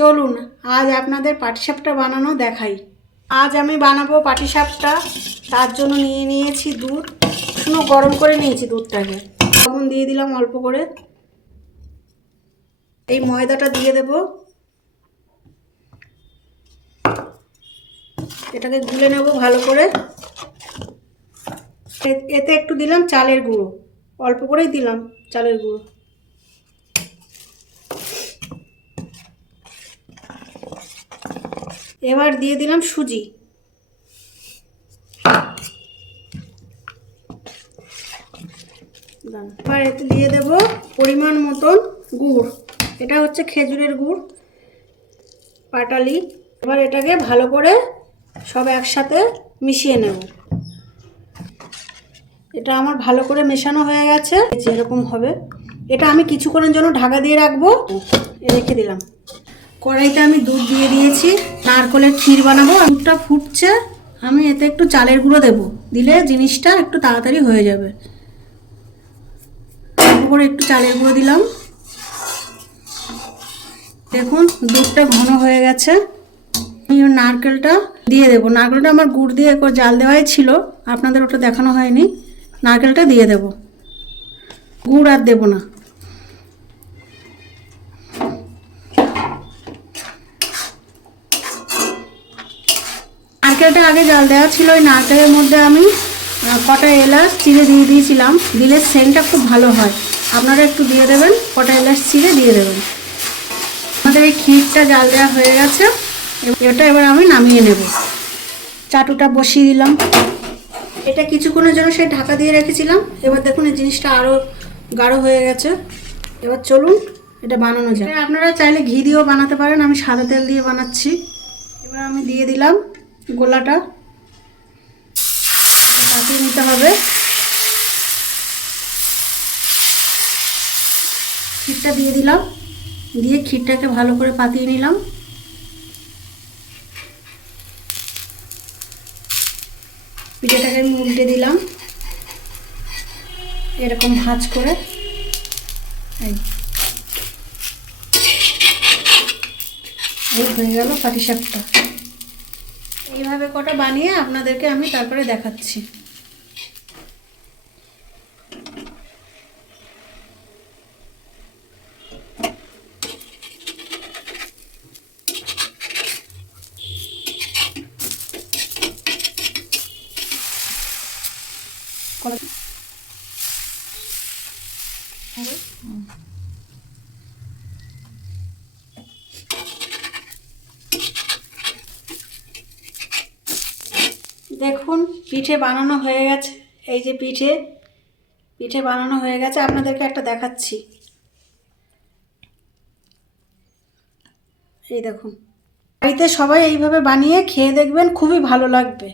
চলুন আজ আপনাদের পাটিসাপটা বানানো দেখাই। আজ আমি বানাবো পাটিসাপটা। তার জন্য নিয়ে নিয়েছি দুধ, উষ্ণ গরম করে নিয়েছি দুধটাকে। লবণ দিয়ে দিলাম অল্প করে। এই ময়দাটা দিয়ে দেব, এটাকে গুলে নেব ভালো করে। এতে একটু দিলাম চালের গুঁড়ো, অল্প করেই দিলাম চালের গুঁড়ো। এবার দিয়ে দিলাম সুজি। এবার এতে দিয়ে দেব পরিমাণ মতন গুড়। এটা হচ্ছে খেজুরের গুড়, পাটালি। এবার এটাকে ভালো করে সব একসাথে মিশিয়ে নেব। এটা আমার ভালো করে মেশানো হয়ে গেছে, যেরকম হবে। এটা আমি কিছুক্ষণের জন্য ঢাকা দিয়ে রাখবো, রেখে দিলাম। কড়াইতে আমি দুধ দিয়ে দিয়েছি, নারকেলের ক্ষীর বানাবো। দুধটা ফুটছে, আমি এতে একটু চালের গুঁড়ো দেবো, দিলে জিনিসটা একটু তাড়াতাড়ি হয়ে যাবে। করে একটু চালের গুঁড়ো দিলাম। দেখুন দুধটা ঘন হয়ে গেছে। আমি নারকেলটা দিয়ে দেবো। নারকেলটা আমার গুড় দিয়ে জাল দেওয়াই ছিল, আপনাদের ওটা দেখানো হয়নি। নারকেলটা দিয়ে দেব, গুড় আর দেব না। নারকেলটা আগে জাল দেওয়া ছিল, ওই নারকেলের মধ্যে আমি কটা এলাচ চিড়ে দিয়ে দিয়েছিলাম, দিলে সেন্টটা খুব ভালো হয়। আপনারা একটু দিয়ে দেবেন, কটা এলাচ চিড়ে দিয়ে দেবেন। আমাদের এই ক্ষীরটা জাল দেওয়া হয়ে গেছে, এটা এবার আমি নামিয়ে নেব। চাটুটা বসিয়ে দিলাম। এটা কিছুক্ষণের জন্য সেই ঢাকা দিয়ে রেখেছিলাম। এবার দেখুন এই জিনিসটা আরও গাঢ় হয়ে গেছে। এবার চলুন এটা বানানো যায়। আপনারা চাইলে ঘি দিয়েও বানাতে পারেন, আমি সাদা তেল দিয়ে বানাচ্ছি। এবার আমি দিয়ে দিলাম গোলাটা, পাতিয়ে নিতে হবে। ক্ষীরটা দিয়ে দিলাম, দিয়ে ক্ষীরটাকে ভালো করে পাতিয়ে নিলাম। পিঠেটাকে আমি উল্টে দিলাম এরকম ভাঁজ করে। এই হয়ে গেল পাটিসাপটা। এইভাবে কটা বানিয়ে আপনাদেরকে আমি তারপরে দেখাচ্ছি। দেখুন পিঠে বানানো হয়ে গেছে। এই যে পিঠে বানানো হয়ে গেছে, আপনাদেরকে একটা দেখাচ্ছি। এই দেখুন, বাড়িতে সবাই এইভাবে বানিয়ে খেয়ে দেখবেন, খুবই ভালো লাগবে।